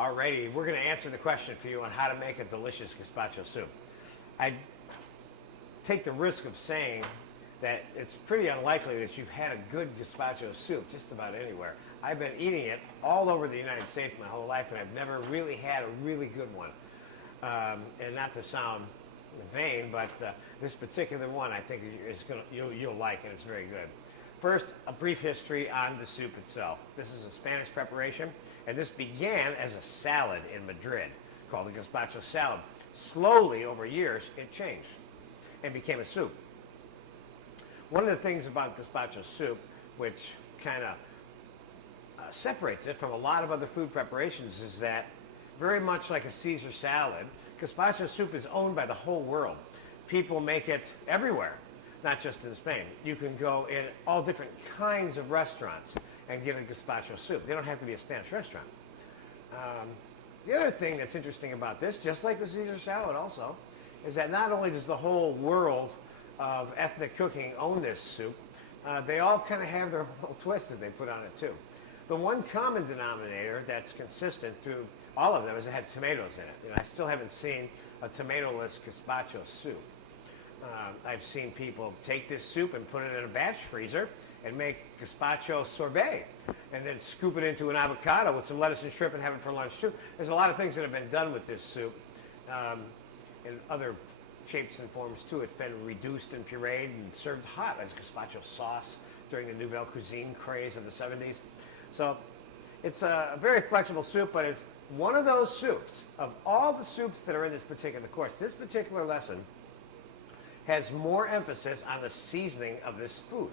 Alrighty, we're going to answer the question for you on how to make a delicious gazpacho soup. I take the risk of saying that it's pretty unlikely that you've had a good gazpacho soup just about anywhere. I've been eating it all over the United States my whole life, and I've never really had a really good one. And not to sound vain, but this particular one I think you'll like, and it's very good. First, a brief history on the soup itself. This is a Spanish preparation, and this began as a salad in Madrid called the Gazpacho salad. Slowly, over years, it changed and became a soup. One of the things about Gazpacho soup, which kind of separates it from a lot of other food preparations, is that very much like a Caesar salad, Gazpacho soup is owned by the whole world. People make it everywhere, not just in Spain. You can go in all different kinds of restaurants and get a gazpacho soup. They don't have to be a Spanish restaurant. The other thing that's interesting about this, just like the Caesar salad also, is that not only does the whole world of ethnic cooking own this soup, they all kind of have their little twist that they put on it too. The one common denominator that's consistent through all of them is it has tomatoes in it. You know, I still haven't seen a tomato-less gazpacho soup. I've seen people take this soup and put it in a batch freezer and make gazpacho sorbet and then scoop it into an avocado with some lettuce and shrimp and have it for lunch too. There's a lot of things that have been done with this soup in other shapes and forms too. It's been reduced and pureed and served hot as gazpacho sauce during the Nouvelle Cuisine craze of the 70s. So it's a very flexible soup, but it's one of those soups, of all the soups that are in this particular course, this particular lesson has more emphasis on the seasoning of this food,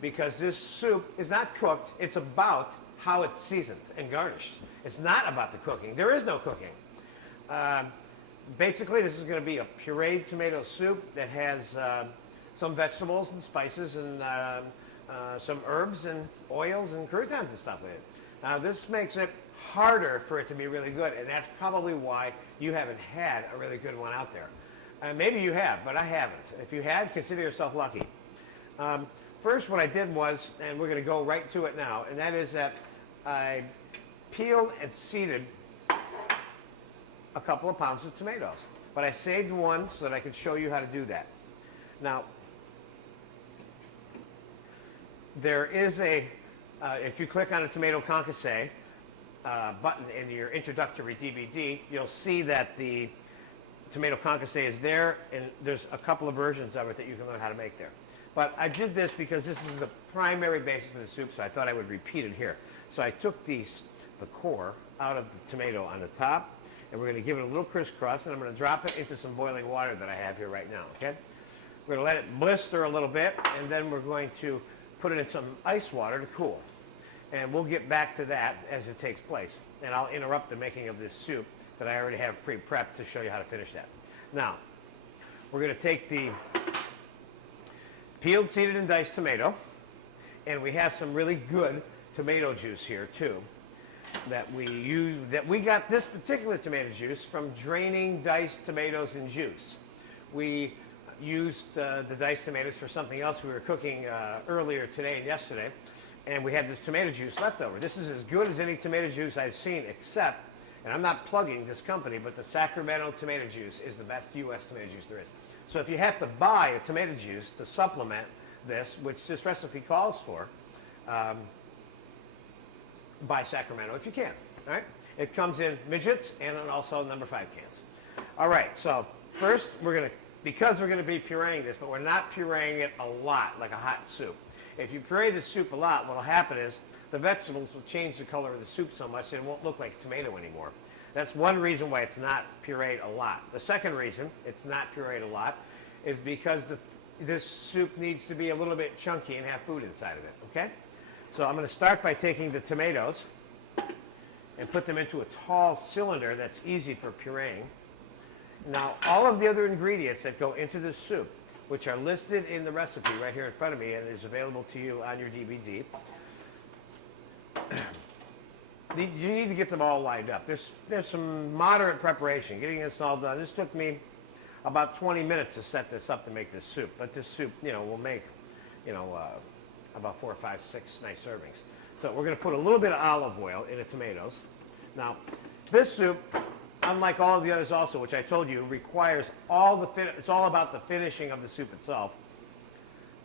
because this soup is not cooked, it's about how it's seasoned and garnished. It's not about the cooking. There is no cooking. Basically, this is going to be a pureed tomato soup that has some vegetables and spices and some herbs and oils and croutons and stuff in it. Now, this makes it harder for it to be really good, and that's probably why you haven't had a really good one out there. Maybe you have, but I haven't. If you had, consider yourself lucky. First, what I did was, and we're going to go right to it now, and that is that I peeled and seeded a couple of pounds of tomatoes. But I saved one so that I could show you how to do that. Now, there is a, if you click on a tomato concasse button in your introductory DVD, you'll see that the tomato concasse is there, and there's a couple of versions of it that you can learn how to make there. But I did this because this is the primary basis of the soup, so I thought I would repeat it here. So I took the core out of the tomato on the top, and we're going to give it a little crisscross, and I'm going to drop it into some boiling water that I have here right now, okay? We're going to let it blister a little bit, and then we're going to put it in some ice water to cool. And we'll get back to that as it takes place. And I'll interrupt the making of this soup that I already have pre-prepped to show you how to finish that. Now, we're going to take the peeled, seeded, and diced tomato, and we have some really good tomato juice here too that we use. That we got this particular tomato juice from draining diced tomatoes in juice. We used the diced tomatoes for something else we were cooking earlier today and yesterday, and we had this tomato juice left over. This is as good as any tomato juice I've seen, except, and I'm not plugging this company, but the Sacramento tomato juice is the best U.S. tomato juice there is. So if you have to buy a tomato juice to supplement this, which this recipe calls for, buy Sacramento if you can. All right? It comes in midgets and also number 5 cans. All right, so first because we're going to be pureeing this, but we're not pureeing it a lot like a hot soup. If you puree the soup a lot, what will happen is the vegetables will change the color of the soup so much that it won't look like tomato anymore. That's one reason why it's not pureed a lot. The second reason it's not pureed a lot is because this soup needs to be a little bit chunky and have food inside of it, okay? So I'm going to start by taking the tomatoes and put them into a tall cylinder that's easy for pureeing. Now, all of the other ingredients that go into this soup, which are listed in the recipe right here in front of me and is available to you on your DVD, you need to get them all lined up. There's some moderate preparation. Getting this all done, this took me about 20 minutes to set this up to make this soup. But this soup, will make, about 4, 5, 6 nice servings. So we're going to put a little bit of olive oil in the tomatoes. Now, this soup, unlike all of the others also, which I told you, requires all the it's all about the finishing of the soup itself.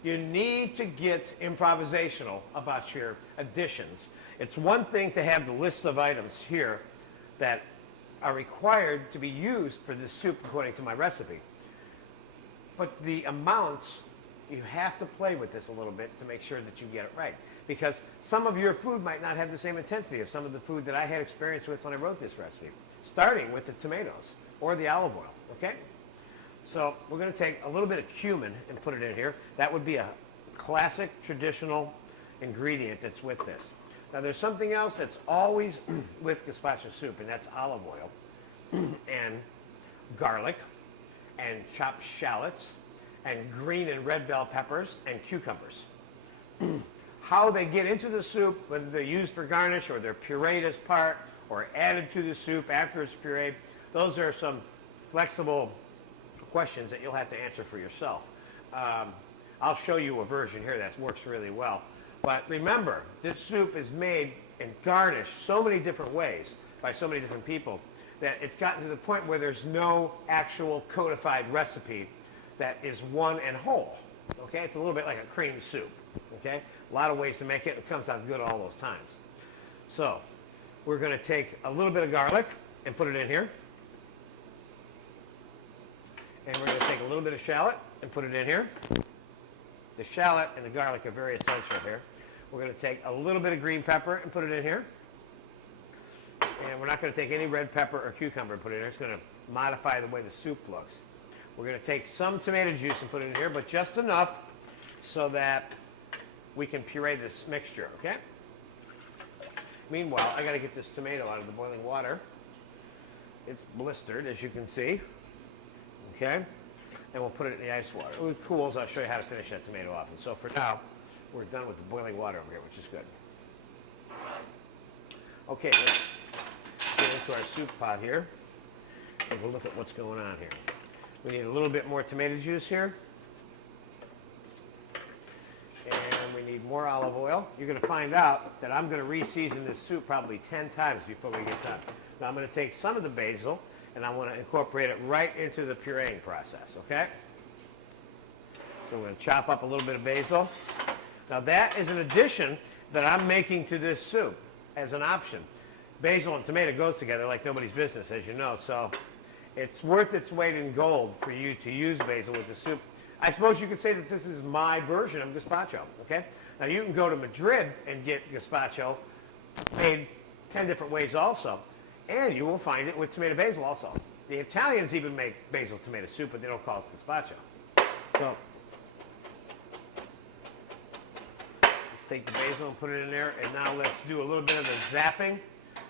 You need to get improvisational about your additions. It's one thing to have the list of items here that are required to be used for this soup according to my recipe. But the amounts, you have to play with this a little bit to make sure that you get it right. Because some of your food might not have the same intensity of some of the food that I had experience with when I wrote this recipe. Starting with the tomatoes or the olive oil, okay? So we're going to take a little bit of cumin and put it in here. That would be a classic traditional ingredient that's with this. Now there's something else that's always with gazpacho soup, and that's olive oil and garlic and chopped shallots and green and red bell peppers and cucumbers. How they get into the soup, whether they're used for garnish or they're pureed as part or added to the soup after it's pureed, those are some flexible questions that you'll have to answer for yourself. I'll show you a version here that works really well. But remember, this soup is made and garnished so many different ways by so many different people that it's gotten to the point where there's no actual codified recipe that is one and whole. Okay, it's a little bit like a cream soup. Okay, a lot of ways to make it. It comes out good all those times. So we're going to take a little bit of garlic and put it in here. And we're going to take a little bit of shallot and put it in here. The shallot and the garlic are very essential here. We're going to take a little bit of green pepper and put it in here. And we're not going to take any red pepper or cucumber and put it in here. It's going to modify the way the soup looks. We're going to take some tomato juice and put it in here, but just enough so that we can puree this mixture, okay? Meanwhile, I got to get this tomato out of the boiling water. It's blistered, as you can see. Okay? And we'll put it in the ice water. When it cools, I'll show you how to finish that tomato off. And so for now, we're done with the boiling water over here, which is good. Okay, let's get into our soup pot here. Take a look at what's going on here. We need a little bit more tomato juice here. And we need more olive oil. You're going to find out that I'm going to re-season this soup probably 10 times before we get done. Now I'm going to take some of the basil and I want to incorporate it right into the pureeing process, okay? So we're going to chop up a little bit of basil. Now that is an addition that I'm making to this soup as an option. Basil and tomato goes together like nobody's business, as you know, so it's worth its weight in gold for you to use basil with the soup. I suppose you could say that this is my version of gazpacho, okay? Now you can go to Madrid and get gazpacho made 10 different ways also, and you will find it with tomato basil also. The Italians even make basil tomato soup, but they don't call it gazpacho. So let's take the basil and put it in there, and now let's do a little bit of the zapping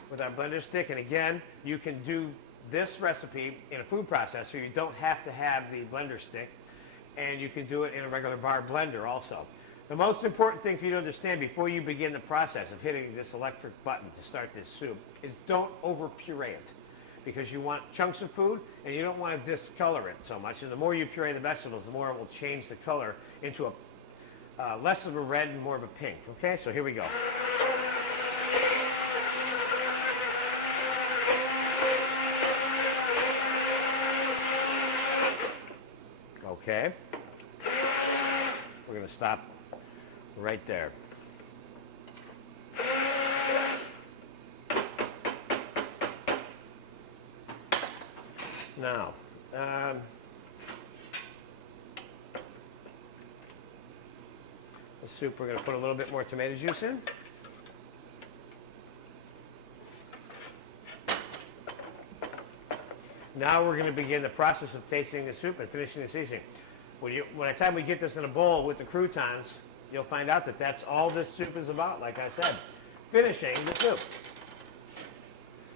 with our blender stick. And again, you can do this recipe in a food processor. You don't have to have the blender stick. And you can do it in a regular bar blender also. The most important thing for you to understand before you begin the process of hitting this electric button to start this soup is don't over puree it, because you want chunks of food and you don't want to discolor it so much. And the more you puree the vegetables, the more it will change the color into a less of a red and more of a pink. Okay, so here we go. Okay, we're going to stop right there. Now, the soup, we're going to put a little bit more tomato juice in. Now we're going to begin the process of tasting the soup and finishing the seasoning. By the time we get this in a bowl with the croutons, you'll find out that that's all this soup is about, like I said, finishing the soup.